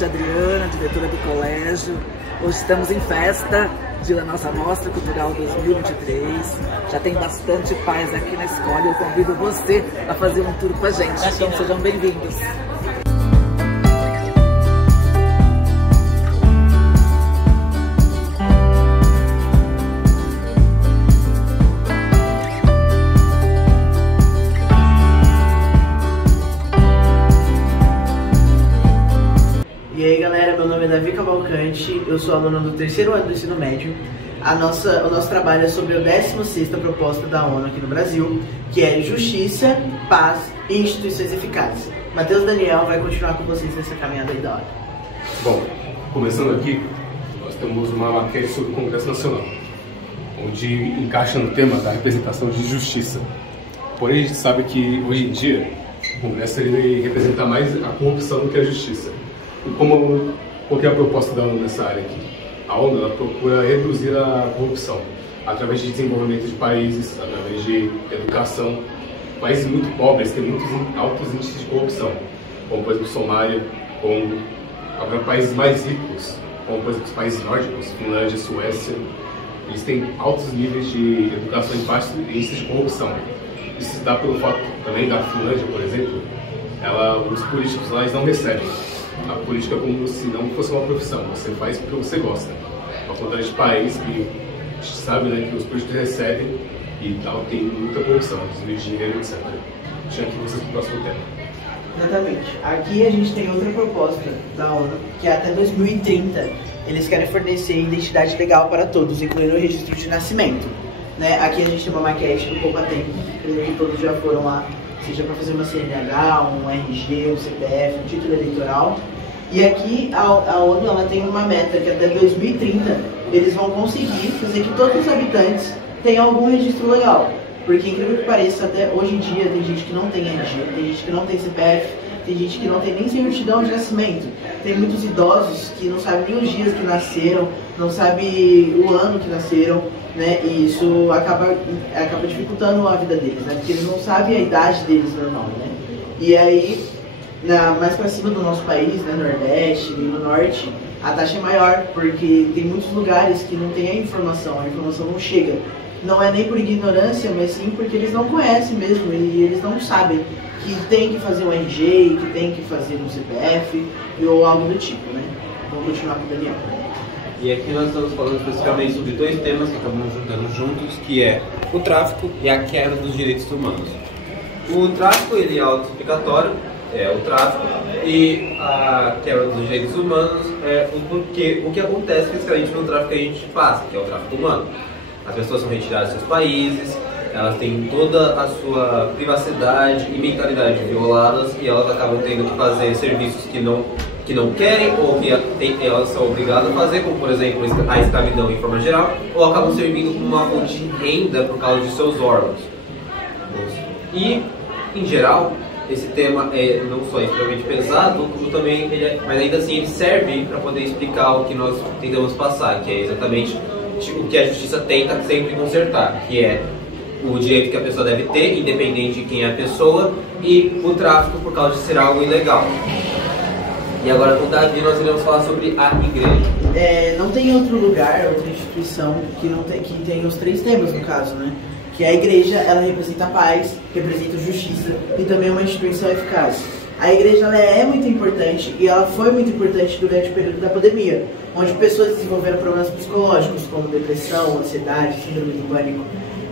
tarde, Adriana, diretora do colégio. Hoje estamos em festa da nossa Mostra Cultural 2023. Já tem bastante pais aqui na escola e eu convido você a fazer um tour com a gente. Então sejam bem-vindos. E aí galera, meu nome é Davi Cavalcante, eu sou aluno do 3º ano do ensino médio. O nosso trabalho é sobre a 16ª proposta da ONU aqui no Brasil, que é Justiça, Paz e Instituições Eficazes. Matheus Daniel vai continuar com vocês nessa caminhada aí da hora. Bom, começando aqui, nós temos uma matéria sobre o Congresso Nacional, onde encaixa no tema da representação de justiça. Porém, a gente sabe que hoje em dia o Congresso ele representa mais a corrupção do que a justiça. E qual que é a proposta da ONU nessa área aqui? A ONU ela procura reduzir a corrupção através de desenvolvimento de países, através de educação. Países muito pobres têm muitos altos índices de corrupção, como por exemplo Somália, Congo. Agora países mais ricos, como por exemplo os países nórdicos, Finlândia, Suécia, eles têm altos níveis de educação e baixos índices de corrupção. Isso se dá pelo fato também da Finlândia, por exemplo, os políticos lá eles não recebem. A política é como se não fosse uma profissão, você faz porque você gosta. Ao contrário de país que a gente sabe, né, que os políticos recebem e tal, tem muita corrupção, desvio de dinheiro, etc. Deixa aqui vocês para o próximo tema. Exatamente. Aqui a gente tem outra proposta da ONU, que é até 2030 eles querem fornecer identidade legal para todos, incluindo o registro de nascimento. Né? Aqui a gente tem uma maquete do Poupatempo, que todos já foram lá, seja para fazer uma CNH, um RG, um CPF, um título eleitoral. E aqui a ONU ela tem uma meta que até 2030 eles vão conseguir fazer que todos os habitantes tenham algum registro legal. Porque, incrível que pareça, até hoje em dia tem gente que não tem RG, tem gente que não tem CPF, tem gente que não tem nem certidão de nascimento. Tem muitos idosos que não sabem nem os dias que nasceram, não sabem o ano que nasceram, né? E isso acaba dificultando a vida deles, né? Porque eles não sabem a idade deles normal, né? E aí, mais para cima do nosso país, né, Nordeste e no Norte, a taxa é maior, porque tem muitos lugares que não tem a informação não chega. Não é nem por ignorância, mas sim porque eles não conhecem mesmo e eles não sabem que tem que fazer um RG, que tem que fazer um CPF ou algo do tipo, né? Vamos continuar com o Daniel. E aqui nós estamos falando especificamente sobre dois temas que acabamos juntando juntos, que é o tráfico e a quebra dos direitos humanos. O tráfico ele é autoexplicatório, é o tráfico, e a quebra dos direitos humanos é o que acontece fisicamente no tráfico que a gente faz, que é o tráfico humano. As pessoas são retiradas dos seus países, elas têm toda a sua privacidade e mentalidade violadas e elas acabam tendo que fazer serviços que não querem ou que elas são obrigadas a fazer, como por exemplo a escravidão em forma geral, ou acabam servindo como uma fonte de renda por causa de seus órgãos. E, em geral, esse tema é não só extremamente pesado, como também mas ainda assim ele serve para poder explicar o que nós tentamos passar, que é exatamente o que a justiça tenta sempre consertar, que é o direito que a pessoa deve ter, independente de quem é a pessoa, e o tráfico por causa de ser algo ilegal. E agora com o Davi nós iremos falar sobre a igreja. Não tem outro lugar, outra instituição que tem os três temas no caso, né? Que a igreja, ela representa a paz, representa a justiça e também é uma instituição eficaz. A igreja ela é muito importante e ela foi muito importante durante o período da pandemia, onde pessoas desenvolveram problemas psicológicos como depressão, ansiedade, síndrome do pânico.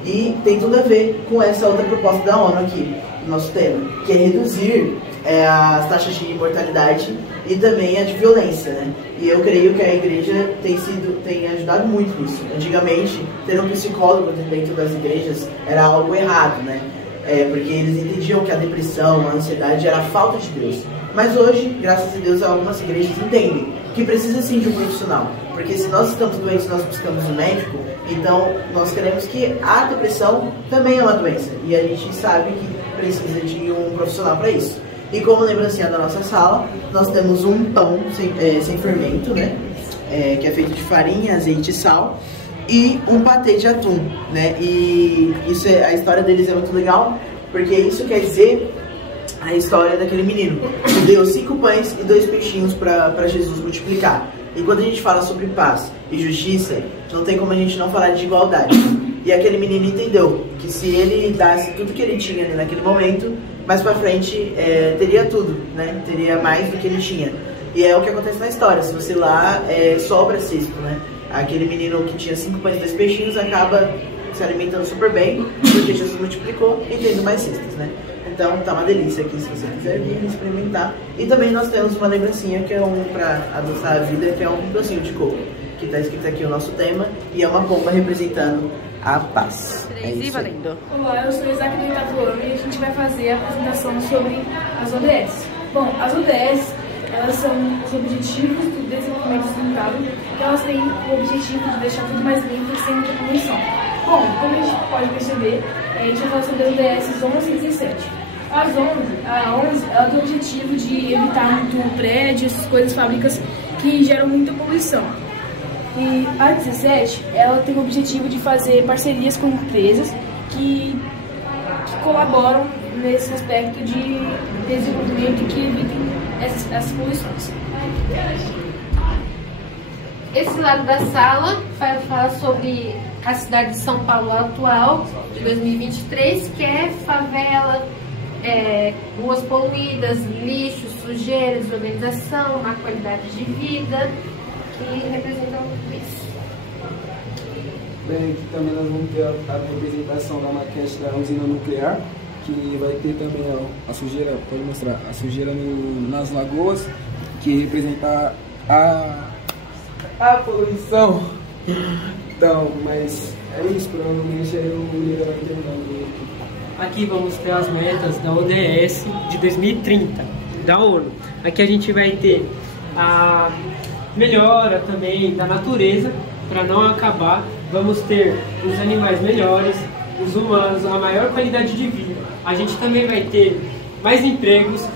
E tem tudo a ver com essa outra proposta da ONU aqui, no nosso tema, que é reduzir as taxas de mortalidade e também a de violência, né? E eu creio que a igreja tem ajudado muito nisso. Antigamente, ter um psicólogo dentro das igrejas era algo errado, né? Porque eles entendiam que a depressão, a ansiedade era a falta de Deus. Mas hoje, graças a Deus, algumas igrejas entendem que precisa sim de um profissional. Porque se nós estamos doentes, nós buscamos um médico, então nós queremos que a depressão também é uma doença. E a gente sabe que precisa de um profissional para isso. E como lembrancinha da nossa sala, nós temos um pão sem fermento, né? Que é feito de farinha, azeite e sal. E um patê de atum, né? E a história deles é muito legal, porque isso quer dizer a história daquele menino que deu 5 pães e 2 peixinhos para Jesus multiplicar. E quando a gente fala sobre paz e justiça, não tem como a gente não falar de igualdade. E aquele menino entendeu que se ele desse tudo que ele tinha ali naquele momento, mais pra frente teria tudo, né? Teria mais do que ele tinha. E é o que acontece na história. Se você lá sobra cisto, né? Aquele menino que tinha 5 pães e 2 peixinhos acaba se alimentando super bem, porque Jesus multiplicou e tendo mais cestas, né? Então tá uma delícia aqui se você quiser vir experimentar. E também nós temos uma lembrancinha que é pra adoçar a vida, que é um docinho de coco, que tá escrito aqui o nosso tema, e é uma pomba representando a paz. É isso aí. Olá, eu sou Isaac do 8º ano e a gente vai fazer a apresentação sobre as ODS. Bom, as ODS, elas são os Objetivos do Desenvolvimento Sustentável, e elas têm o objetivo de deixar tudo mais limpo e sem muita poluição. Bom, como a gente pode perceber, a gente vai falar sobre as ODS 11 e 17. A 11 ela tem o objetivo de evitar muito prédio, essas coisas, fábricas que geram muita poluição. E a 17, ela tem o objetivo de fazer parcerias com empresas que colaboram nesse aspecto de desenvolvimento que evitem essas poluições. Esse lado da sala vai falar sobre a cidade de São Paulo atual, de 2023, que é favela, ruas poluídas, lixo, sujeira, desorganização, má qualidade de vida, que representam tudo isso. Bem, aqui também nós vamos ter a representação da maquete da usina nuclear, que vai ter também a sujeira, pode mostrar, a sujeira nas lagoas, que representa a poluição. Então, mas é isso, provavelmente aí o líder vai terminando. Aqui vamos ter as metas da ODS de 2030, da ONU. Aqui a gente vai ter a melhora também da natureza, para não acabar. Vamos ter os animais melhores, os humanos, a maior qualidade de vida. A gente também vai ter mais empregos,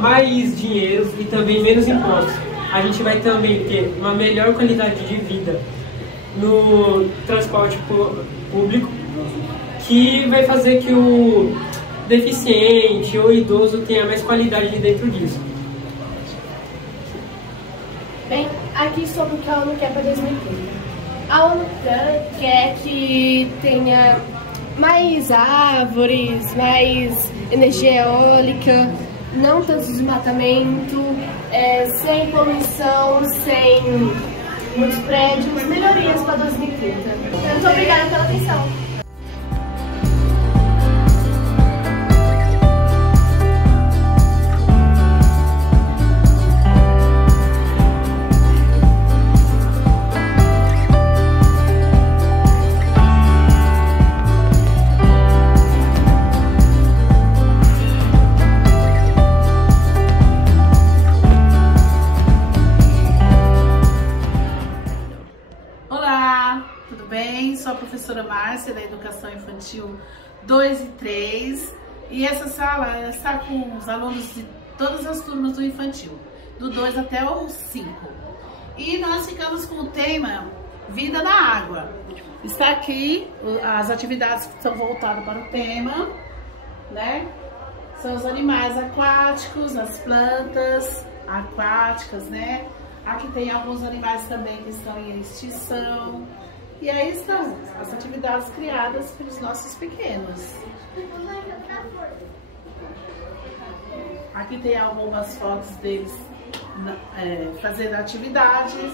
mais dinheiro e também menos impostos. A gente vai também ter uma melhor qualidade de vida no transporte público, que vai fazer que o deficiente ou idoso tenha mais qualidade dentro disso. Bem, aqui sobre o que a ONU quer para 2030. A ONU quer que tenha mais árvores, mais energia eólica, não tanto desmatamento, sem poluição, sem muitos prédios, melhorias para 2030. Muito obrigada pela atenção. Sou a professora Márcia, da Educação Infantil 2 e 3, e essa sala está com os alunos de todas as turmas do infantil, do 2 até o 5. E nós ficamos com o tema Vida na Água. Está aqui as atividades que estão voltadas para o tema, né? São os animais aquáticos, as plantas aquáticas, né? Aqui tem alguns animais também que estão em extinção. E aí estão as atividades criadas pelos nossos pequenos. Aqui tem algumas fotos deles fazendo atividades.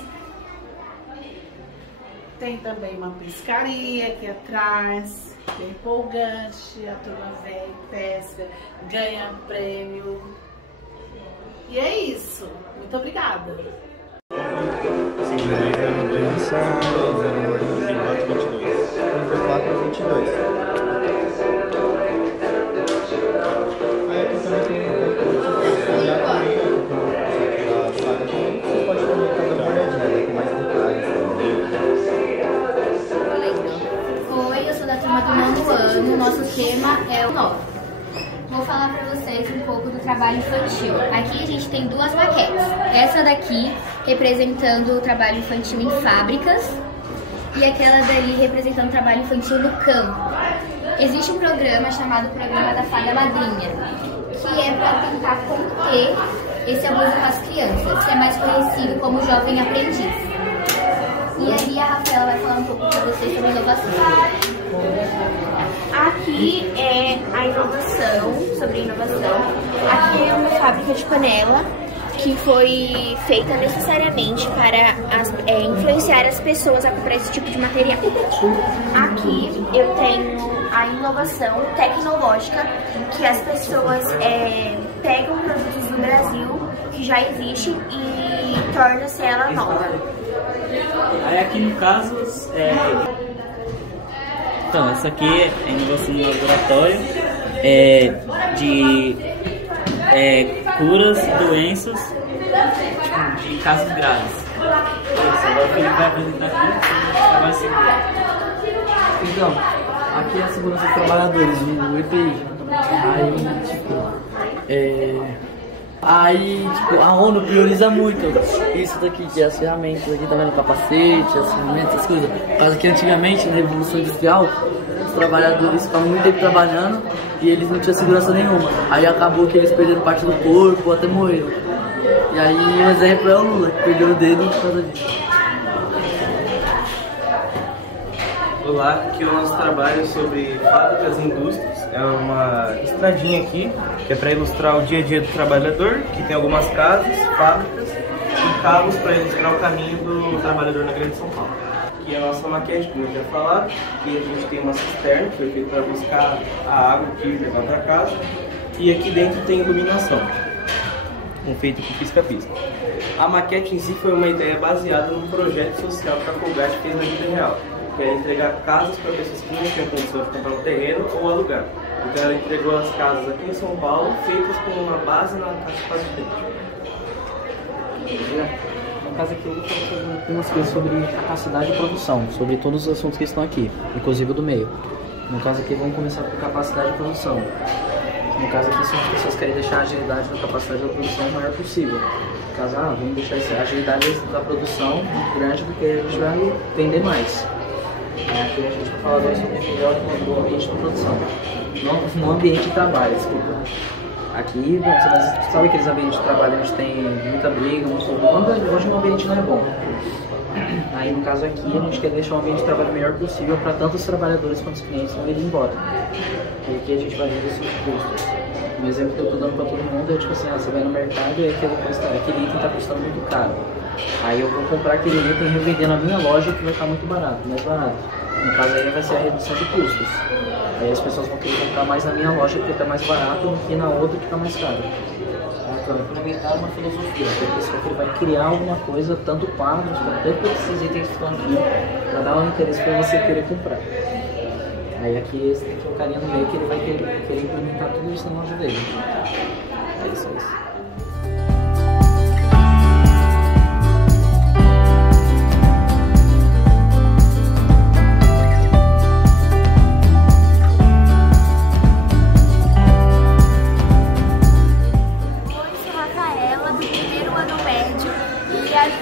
Tem também uma pescaria aqui atrás, bem empolgante. A turma vem, pesca, ganha prêmio. E é isso. Muito obrigada. Oi, eu sou da turma do 9º ano, nosso tema é o 9. Vou falar para vocês um pouco do trabalho infantil. Aqui a gente tem duas maquetes. Essa daqui representando o trabalho infantil em fábricas e aquela dali representando o trabalho infantil no campo. Existe um programa chamado Programa da Fada Madrinha, que é para tentar conter esse abuso com as crianças, que é mais conhecido como Jovem Aprendiz. E aí a Rafaela vai falar um pouco para vocês sobre inovação. Aqui é a inovação, sobre inovação. Aqui é uma fábrica de panela que foi feita necessariamente para influenciar as pessoas a comprar esse tipo de material. Aqui eu tenho a inovação tecnológica, que as pessoas pegam produtos do Brasil que já existe e torna-se ela nova. Aí aqui no caso, então essa aqui é inovação no laboratório de curas, doenças de casos graves. Isso, agora o que ele vai apresentar aqui vai ser. Então, aqui é a segurança dos trabalhadores, o EPI. Aí, a ONU prioriza muito isso daqui, que é as ferramentas aqui, tá vendo? O capacete, as ferramentas, as coisas. Por causa que antigamente, na Revolução Industrial, os trabalhadores ficavam muito tempo trabalhando e eles não tinham segurança nenhuma. Aí acabou que eles perderam parte do corpo, até morreram. E aí, um exemplo é o Lula, que perdeu o dedo por causa disso. Olá, aqui é o nosso trabalho sobre fábricas e indústrias. É uma estradinha aqui, que é para ilustrar o dia a dia do trabalhador, que tem algumas casas, fábricas e cabos para ilustrar o caminho do trabalhador na Grande São Paulo. Aqui é a nossa maquete, como eu já falado, aqui a gente tem uma cisterna, que foi feita para buscar a água aqui e levar para casa. E aqui dentro tem iluminação, feito com pisca-pisca. A maquete em si foi uma ideia baseada num projeto social que a Colgate fez na vida real, que é entregar casas para pessoas que não tinham condição de comprar um terreno ou alugar. Então ela entregou as casas aqui em São Paulo, feitas com uma base na Caixa Fácil Tempo. No caso aqui eu vou falar algumas coisas sobre capacidade de produção, sobre todos os assuntos que estão aqui, inclusive o do meio. No caso aqui vamos começar com capacidade de produção. No caso aqui são as pessoas que querem deixar a agilidade da capacidade da produção o maior possível. No caso, vamos deixar a agilidade da produção grande porque a gente vai vender mais. Aqui a gente vai falar sobre melhor no ambiente de produção, no ambiente de trabalho, desculpa. Aqui, você sabe aqueles ambientes de trabalho onde tem muita briga, hoje o ambiente não é bom. Aí no caso aqui a gente quer deixar o ambiente de trabalho o melhor possível para tanto os trabalhadores quanto os clientes não irem embora. E aqui a gente vai reduzir os custos. Um exemplo que eu estou dando para todo mundo é tipo assim, você vai no mercado e aquele item está custando muito caro. Aí eu vou comprar aquele item e revender na minha loja que vai estar muito barato, mais barato. No caso aí vai ser a redução de custos. Aí as pessoas vão querer comprar mais na minha loja porque está mais barato do que na outra que está mais caro. Então, implementar uma filosofia, porque a pessoa vai criar alguma coisa, tanto quadros, tanto esses itens que estão aqui, para dar um interesse para você querer comprar. Aí aqui você tem que ter um carinha no meio que ele vai querer implementar tudo isso na loja dele. É isso.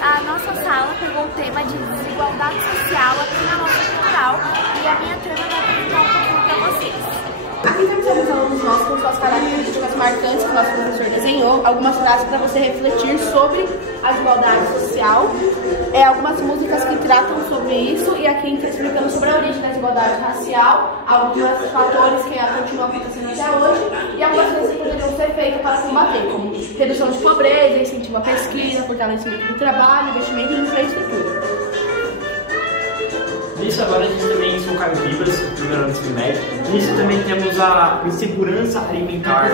A nossa sala pegou o tema de desigualdade social aqui na nossa cultural e a minha turma vai apresentar um pouquinho para vocês. Aqui temos alguns alunos nossos com suas características marcantes que o nosso professor desenhou, algumas frases para você refletir sobre a desigualdade social, algumas músicas que tratam sobre isso e aqui a gente está explicando sobre a origem da desigualdade racial, alguns fatores que continuam acontecendo até hoje e algumas coisas que poderiam ser feitas para combater, como redução de pobreza, incentivo à pesquisa, fortalecimento do trabalho, investimento em infraestrutura. Nisso agora a gente também são carnívoros, primeiro ano do ensino médio. Nisso também temos a insegurança alimentar.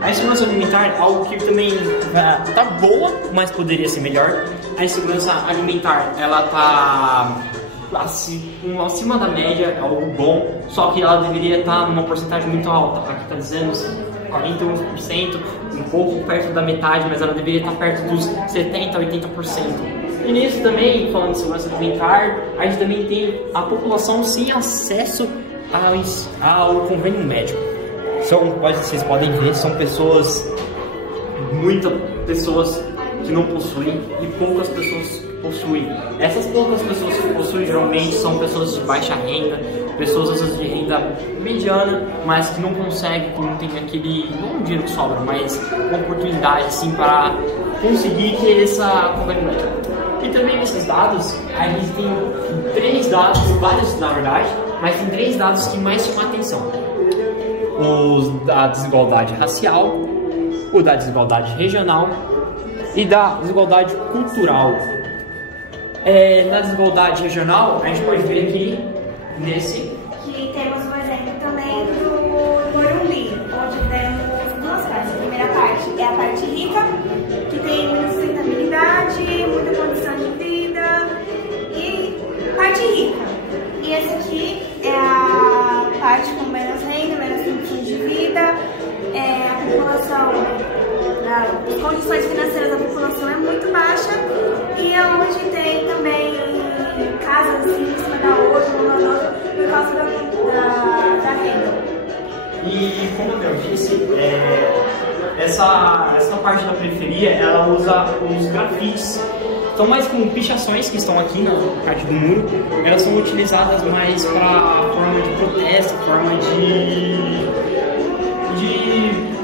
A insegurança alimentar é algo que também tá boa, mas poderia ser melhor. A insegurança alimentar, ela tá acima da média, é algo bom, só que ela deveria estar numa porcentagem muito alta. Aqui está dizendo 41%, um pouco perto da metade, mas ela deveria estar perto dos 70%, 80%. E nisso também, falando de segurança alimentar, a gente também tem a população sem acesso ao convênio médico. Vocês podem ver, são muitas pessoas que não possuem e poucas pessoas possuem. Essas poucas pessoas que possuem geralmente são pessoas de baixa renda, pessoas às vezes de renda mediana, mas que não conseguem, que não tem aquele, não um dinheiro que sobra, mas uma oportunidade assim para conseguir ter essa compatibilidade. E também nesses dados, a gente tem 3 dados, vários na verdade, mas tem 3 dados que mais chamam a atenção. O da desigualdade racial, o da desigualdade regional e da desigualdade cultural. Na desigualdade regional, a gente pode ver aqui nesse que temos um exemplo também do Morumbi, onde temos 2 partes. A primeira parte é a parte rica, que tem muita sustentabilidade, muita condição de vida, e parte rica. E esse aqui é a parte com menos renda, menos condições de vida, a população, as condições financeiras da população é muito baixa, e é onde tem também casas assim, em cima da outra, uma na outra, por causa da renda. E como eu disse, essa parte da periferia, ela usa os grafites. Então, mais como pichações que estão aqui na parte do muro, elas são utilizadas mais para forma de protesto, forma de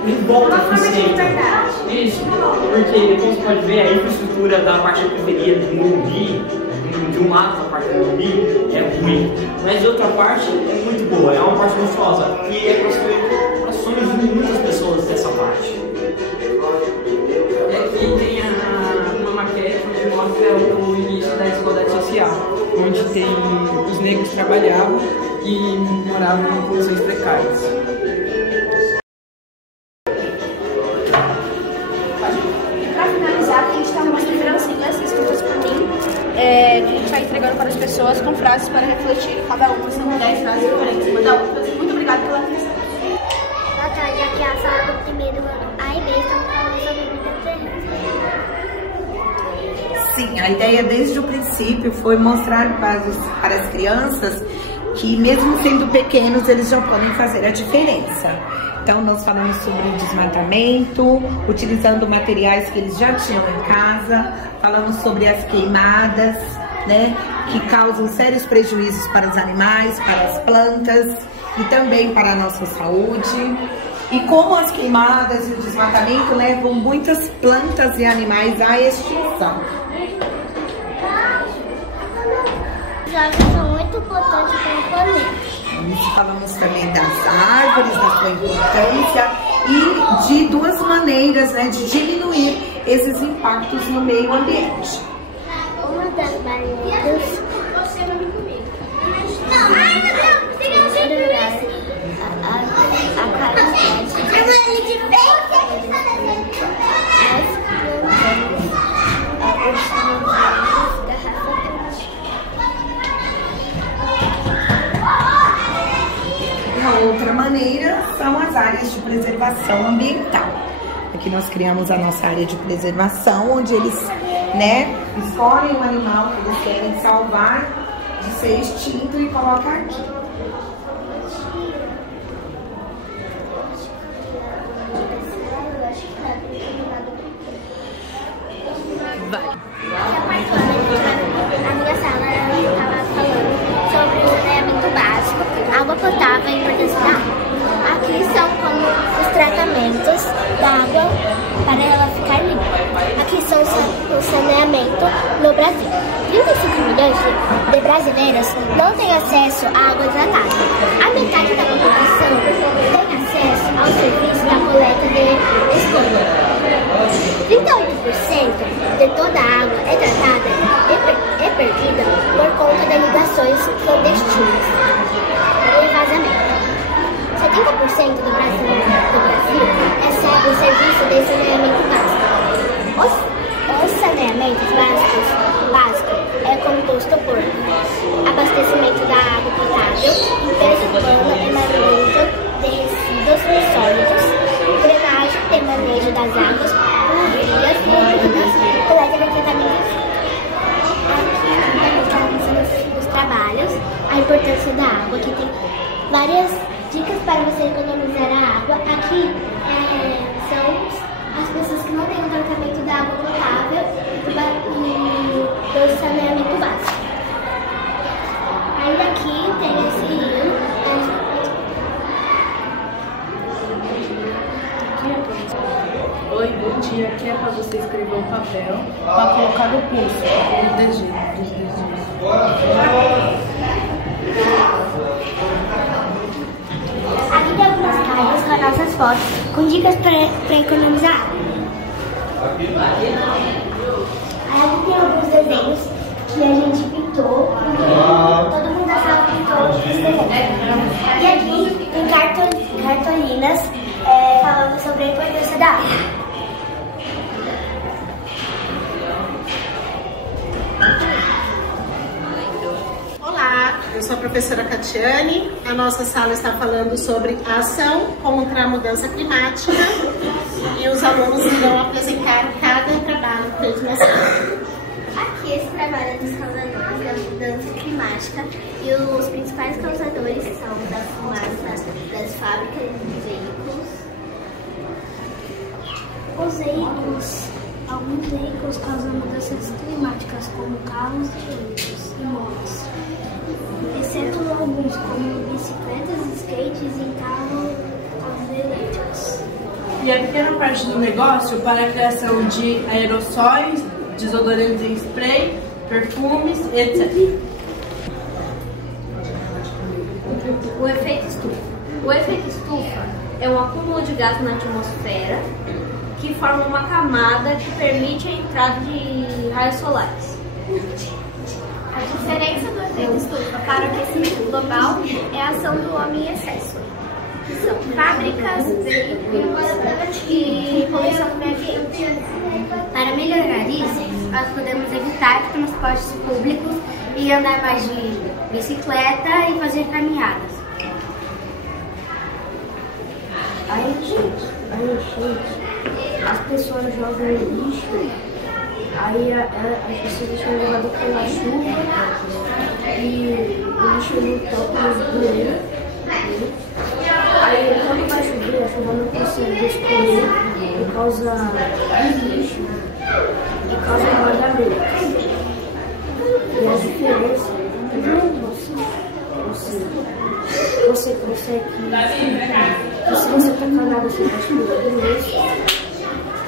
revolta fiscal. Isso, porque como você pode ver, a infraestrutura da parte da periferia do Morumbi, de um lado da parte do Morumbi, é ruim, mas de outra parte é muito boa, é uma parte gostosa e é para sonhos de muitas pessoas dessa parte. Aqui tem uma maquete que mostra o início da desigualdade social, onde tem os negros trabalhavam e moravam em condições precárias. Para finalizar, a gente está umas lembrancinhas escritas por mim, que a gente vai entregando para as pessoas com frases para refletir. Cada uma são 10 frases diferentes, uma da outra. Muito obrigada pela atenção. Boa tarde, aqui é a sala do primeiro ano A e B, estamos falando sobre vida terrestre. Sim, a ideia desde o princípio foi mostrar para as crianças que mesmo sendo pequenos, eles já podem fazer a diferença. Então nós falamos sobre desmatamento, utilizando materiais que eles já tinham em casa, falamos sobre as queimadas, né, que causam sérios prejuízos para os animais, para as plantas e também para a nossa saúde. E como as queimadas e o desmatamento levam muitas plantas e animais à extinção. Os jogos são muito importantes para o planeta. Falamos também das árvores, da sua importância e de 2 maneiras, né, de diminuir esses impactos no meio ambiente. Uma das maneiras Uma outra maneira são as áreas de preservação ambiental. Aqui nós criamos a nossa área de preservação, onde eles, né, escolhem um animal que eles querem salvar de ser extinto e colocam aqui. A minha sala estava falando sobre o saneamento básico, água potável e a importância da água. Aqui são como os tratamentos da água para ela ficar limpa. Aqui são o saneamento no Brasil. 35 milhões de brasileiros não têm acesso à água tratada. A metade da população tem acesso ao serviço da coleta de esgoto. 38% de toda a água é tratada e perdida por conta de ligações clandestinas e vazamento. 70% do Brasil recebe o serviço de saneamento básico. Os saneamentos básicos é composto por abastecimento da água potável, limpeza urbana e manejo de resíduos sólidos, drenagem e manejo das águas, vias urbanas, coleta de tratamento. Aqui estamos nos trabalhos, a importância da água, que tem várias dicas para você economizar a água. Aqui são as pessoas que não têm o tratamento da água potável e do saneamento básico. Aí aqui tem esse rio. Oi, bom dia. Aqui é para você escrever um papel para colocar no pulso, dos dedinhos. Aqui tem algumas caixas com as nossas fotos, com dicas para economizar água. Aí aqui tem alguns desenhos que a gente pintou, todo mundo da sala pintou os desenhos. E aqui tem cartolinas falando sobre a importância da água. Olá, eu sou a professora Catiane. A nossa sala está falando sobre a ação contra a mudança climática e os alunos irão apresentar cada trabalho feito na sala. Aqui esse trabalho dos causadores da mudança climática e os principais causadores são da fumaça das fábricas e dos veículos. Alguns veículos causam mudanças climáticas, como carros, ônibus e motos, exceto alguns, como bicicletas, skates e carros elétricos. E a pequena parte do negócio para a criação de aerossóis, desodorantes em spray, perfumes, etc. O efeito estufa. O efeito estufa é um acúmulo de gás na atmosfera que forma uma camada que permite a entrada de raios solares. A diferença do efeito estufa para o aquecimento global é a ação do homem em excesso. São fábricas, veículos e poluição do meio ambiente. Para melhorar isso, nós podemos evitar transportes públicos e andar mais de bicicleta e fazer caminhadas. Aí, gente, as pessoas jogam lixo, aí as pessoas deixam levado pela chuva e o lixo não toca nos bueiros. Aí quando vai chover, a chuva não consegue escorrer por causa do lixo e causa alagamento. E a diferença é que você consegue que se você tocar na água, você vai explorar do lixo,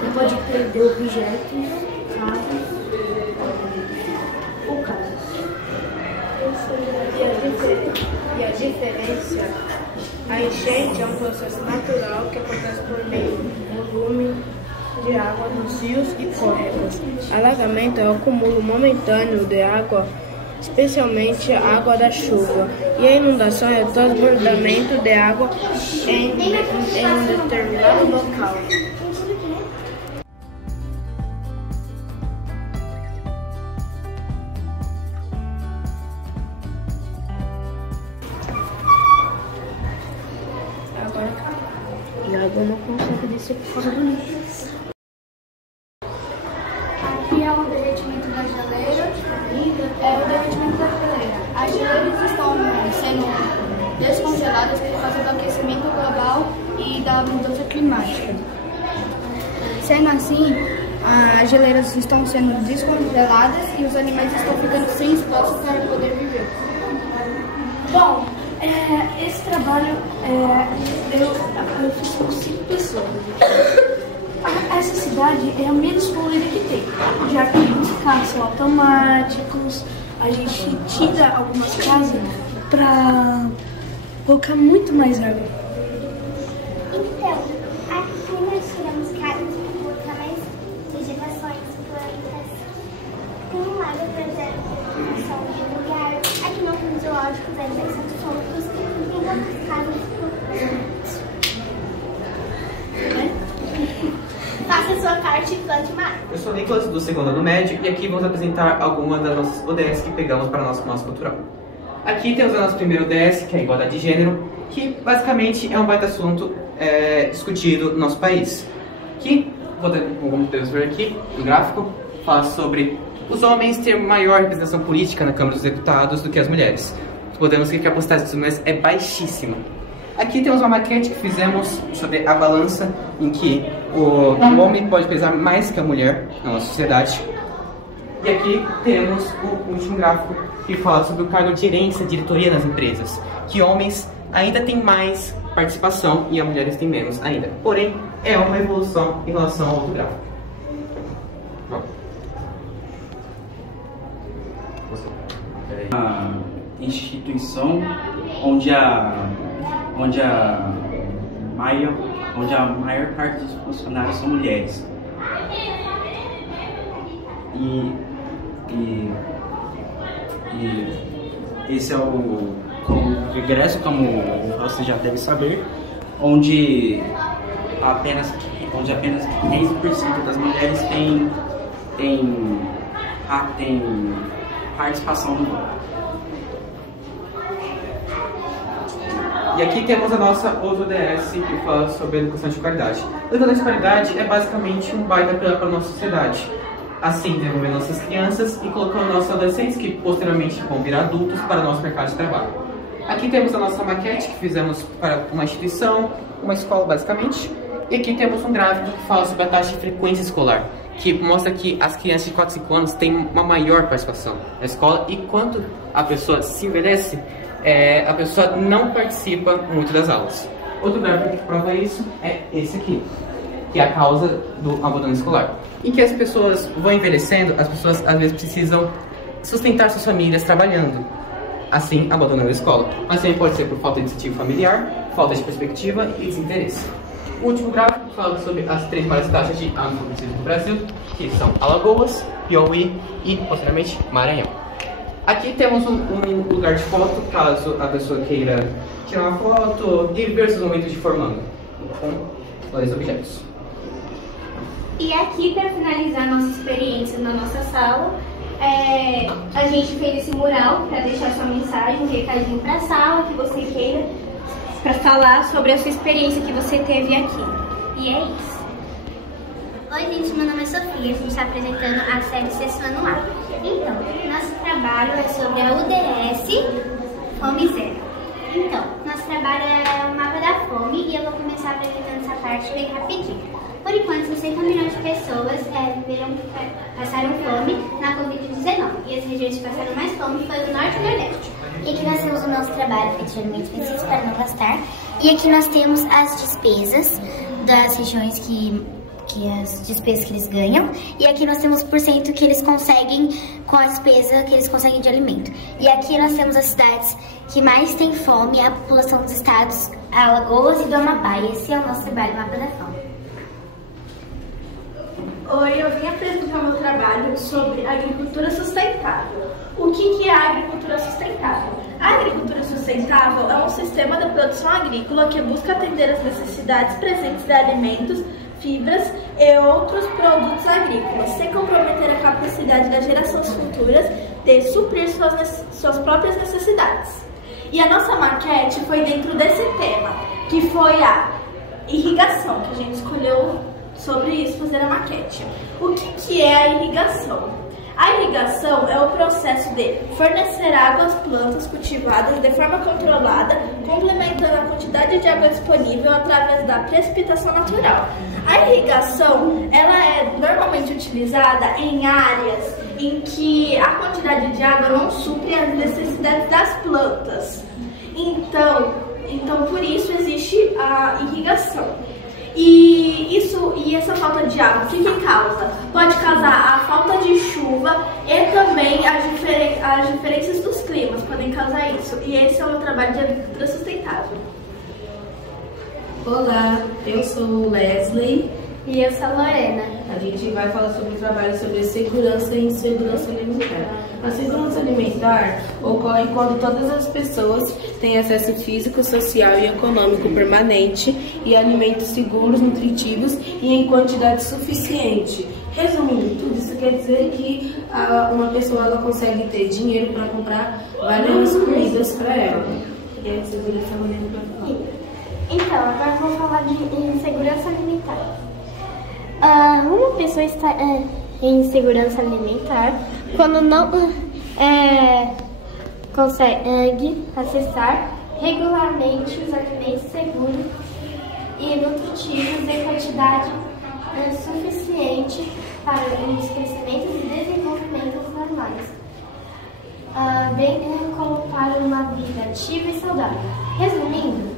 você pode perder objetos, carros ou casas. E a diferença, a enchente é um processo natural que acontece por meio do volume de água nos rios e córregos. Alagamento é o acúmulo momentâneo de água, especialmente a água da chuva. E a inundação é o transbordamento de água em um determinado local. E a água não consegue descer por causa do lixo. Aqui é o derretimento da geleira. O derretimento da geleira. As geleiras estão sendo descongeladas por causa do aquecimento global e da mudança climática. Sendo assim, as geleiras estão sendo descongeladas e os animais estão ficando sem espaço para poder viver. Bom, esse trabalho eu fiz com 5 pessoas. Essa cidade é a menos poluída que tem, já que os carros são automáticos, a gente tira algumas casas para colocar muito mais água. Então, aqui nós tiramos casas para colocar mais vegetações, plantas. Tem um lago para vegetação de lugar. Aqui não tem zoológicos, ainda são soltos. E tem outras casas. Faça a sua parte e plante mais. Eu sou o Nicolas, do segundo ano médio, e aqui vamos apresentar algumas das nossas ODS que pegamos para a nossa massa cultural. Aqui temos o nosso primeiro ODS, que é a igualdade de gênero, que basicamente é um baita assunto discutido no nosso país. Que, como podemos ver aqui no gráfico, fala sobre os homens terem maior representação política na Câmara dos Deputados do que as mulheres. Podemos ver que a porcentagem das mulheres é baixíssima. Aqui temos uma maquete que fizemos sobre a balança, em que o homem pode pesar mais que a mulher na nossa sociedade. E aqui temos o último gráfico que fala sobre o cargo de gerência e diretoria nas empresas, que homens ainda têm mais participação e as mulheres têm menos ainda. Porém, é uma evolução em relação ao outro gráfico. Uma instituição onde a maior parte dos funcionários são mulheres. E esse é o regresso, como você já deve saber, onde apenas 15% das mulheres tem participação no voto. E aqui temos a nossa ODS, que fala sobre educação de qualidade. A educação de qualidade é basicamente um baita para a nossa sociedade. Assim, desenvolvendo nossas crianças e colocando nossos adolescentes, que posteriormente vão virar adultos, para o nosso mercado de trabalho. Aqui temos a nossa maquete, que fizemos para uma instituição, uma escola basicamente. E aqui temos um gráfico que fala sobre a taxa de frequência escolar, que mostra que as crianças de 4 a 5 anos têm uma maior participação na escola, e quanto a pessoa se envelhece, a pessoa não participa muito das aulas. Outro gráfico que prova isso é esse aqui, que é a causa do abandono escolar. E que as pessoas vão envelhecendo, as pessoas às vezes precisam sustentar suas famílias trabalhando, assim abandonando a escola. Mas também pode ser por falta de incentivo familiar, falta de perspectiva e desinteresse. O último gráfico fala sobre as 3 maiores taxas de analfabetismo do Brasil, que são Alagoas, Piauí e, posteriormente, Maranhão. Aqui temos um lugar de foto, caso a pessoa queira tirar uma foto e ver seus momentos de formando, com 2 objetos. E aqui, para finalizar nossa experiência na nossa sala, a gente fez esse mural para deixar sua mensagem, um recadinho para a sala, que você queira, para falar sobre a sua experiência que você teve aqui. E é isso. Oi, gente, meu nome é Sofia, a gente está apresentando a série Sexto Anual. Então, nosso trabalho é sobre a UDS Fome Zero. Então, nosso trabalho é o mapa da fome e eu vou começar apresentando essa parte bem rapidinho. Por enquanto, 60 milhões de pessoas passaram fome na Covid-19 e as regiões que passaram mais fome foram o Norte e o Nordeste. E aqui nós temos o nosso trabalho feito de alimentos vencidos para não gastar. E aqui nós temos as despesas das regiões as despesas que eles ganham, e aqui nós temos o porcento que eles conseguem com a despesa que eles conseguem de alimento. E aqui nós temos as cidades que mais têm fome, a população dos estados Alagoas e do Amapá. E esse é o nosso trabalho, Mapa da Fome. Oi, eu vim apresentar meu trabalho sobre agricultura sustentável. O que é a agricultura sustentável? A agricultura sustentável é um sistema de produção agrícola que busca atender as necessidades presentes de alimentos, fibras e outros produtos agrícolas, sem comprometer a capacidade das gerações futuras de suprir suas próprias necessidades. E a nossa maquete foi dentro desse tema, que foi a irrigação, que a gente escolheu sobre isso fazer a maquete. O que é a irrigação? A irrigação é o processo de fornecer água às plantas cultivadas de forma controlada, complementando a quantidade de água disponível através da precipitação natural. A irrigação ela é normalmente utilizada em áreas em que a quantidade de água não supre as necessidades das plantas. Então por isso existe a irrigação. E essa falta de água, o que causa? Pode causar a falta de chuva e também as diferenças dos climas podem causar isso. E esse é o meu trabalho de agricultura sustentável. Olá, eu sou Leslie. E eu sou Lorena. A gente vai falar sobre o trabalho sobre segurança e insegurança alimentar. A segurança alimentar ocorre quando todas as pessoas têm acesso físico, social e econômico permanente e alimentos seguros, nutritivos e em quantidade suficiente. Resumindo tudo, isso quer dizer que uma pessoa ela consegue ter dinheiro para comprar várias comidas para ela. E a segurança alimentar. Então, agora eu vou falar de insegurança alimentar. Uma pessoa está em insegurança alimentar quando não consegue acessar regularmente os alimentos seguros e nutritivos em quantidade suficiente para os crescimentos e desenvolvimentos normais, bem como para uma vida ativa e saudável. Resumindo,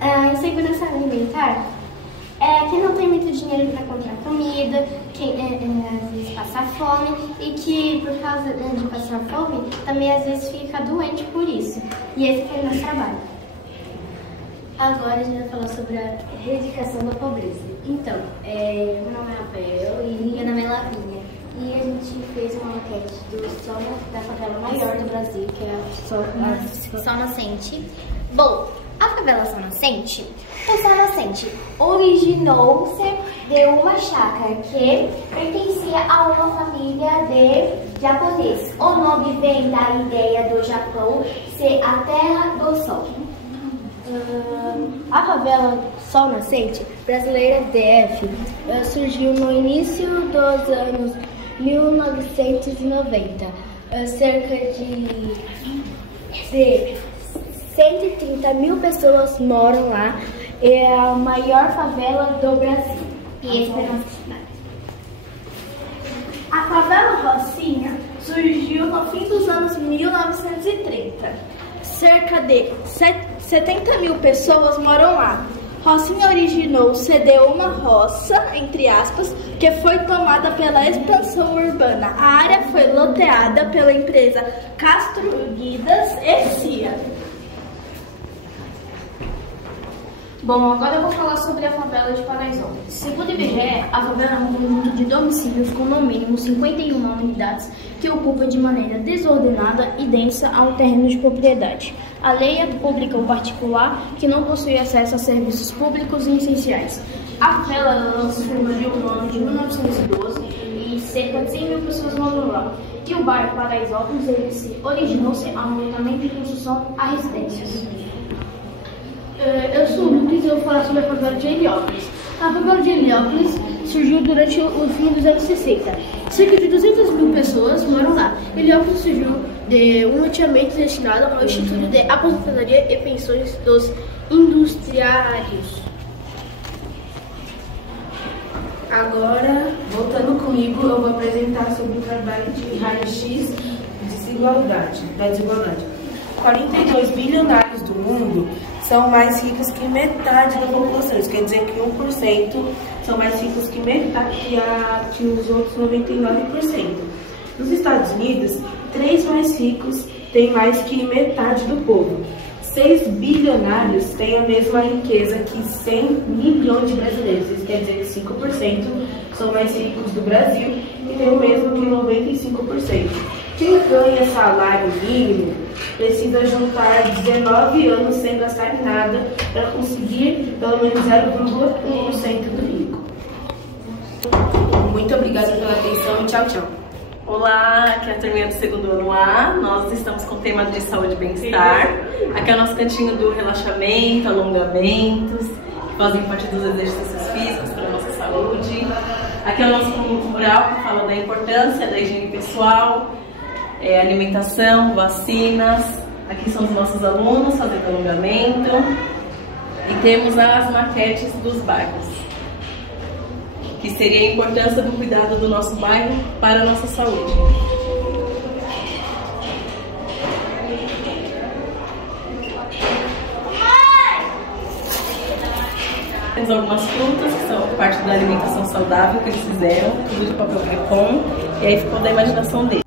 a insegurança alimentar é que não tem muito dinheiro para comprar comida, que às vezes passa fome e que por causa de passar fome também às vezes fica doente por isso. E esse foi o nosso trabalho. Agora a gente vai falar sobre a erradicação da pobreza. Então, meu nome é Rafael e meu nome é Lavínia. E a gente fez uma maquete da favela maior do Brasil, que é a Sol Nascente. Bom, a favela Sol Nascente, o Sol Nascente originou-se de uma chácara que pertencia a uma família de japoneses. O nome vem da ideia do Japão ser a terra do sol. A favela Sol Nascente brasileira DF surgiu no início dos anos 1990. Cerca de 130 mil pessoas moram lá. É a maior favela do Brasil. E esse é a nossa cidade. A favela Rocinha surgiu no fim dos anos 1930. Cerca de 70 mil pessoas moram lá. Rocinha originou-se de uma roça, entre aspas, que foi tomada pela expansão urbana. A área foi loteada pela empresa Castro Guidas e CIA. Bom, agora eu vou falar sobre a favela de Paraisópolis. Segundo o IBGE, a favela é um conjunto de domicílios com no mínimo 51 unidades que ocupam de maneira desordenada e densa a um terreno de propriedade, alheia, pública ou particular, que não possui acesso a serviços públicos e essenciais. A favela surgiu no ano de 1912 e cerca de 100 mil pessoas moram lá. E o bairro Paraisópolis originou-se a um loteamento de construção a residências. Eu sou o Lucas e eu vou falar sobre a favela de Heliópolis. A favela de Heliópolis surgiu durante o fim dos anos 60. Cerca de 200 mil pessoas moram lá. Heliópolis surgiu de um loteamento destinado ao Instituto de Aposentadoria e Pensões dos Industriários. Agora, voltando comigo, eu vou apresentar sobre o trabalho de raio-x da desigualdade. 42 bilionários do mundo são mais ricos que metade da população. Isso quer dizer que 1% são mais ricos que metade que os outros 99%. Nos Estados Unidos, 3 mais ricos têm mais que metade do povo. 6 bilionários têm a mesma riqueza que 100 milhões de brasileiros. Isso quer dizer que 5% são mais ricos do Brasil e tem o mesmo que 95%. Quem ganha salário mínimo precisa juntar 19 anos sem gastar nada para conseguir pelo menos 0,1% do rico. Muito obrigada pela atenção e tchau, tchau. Olá, aqui é a turminha do segundo ano A. Nós estamos com o tema de saúde e bem-estar. Aqui é o nosso cantinho do relaxamento, alongamentos, que fazem parte dos exercícios físicos para a nossa saúde. Aqui é o nosso conjunto mural, que fala da importância da higiene pessoal, alimentação, vacinas. Aqui são os nossos alunos fazendo alongamento. E temos as maquetes dos bairros, que seria a importância do cuidado do nosso bairro para a nossa saúde. Temos algumas frutas que são parte da alimentação saudável que eles fizeram, tudo de papel crepom, e aí ficou da imaginação deles.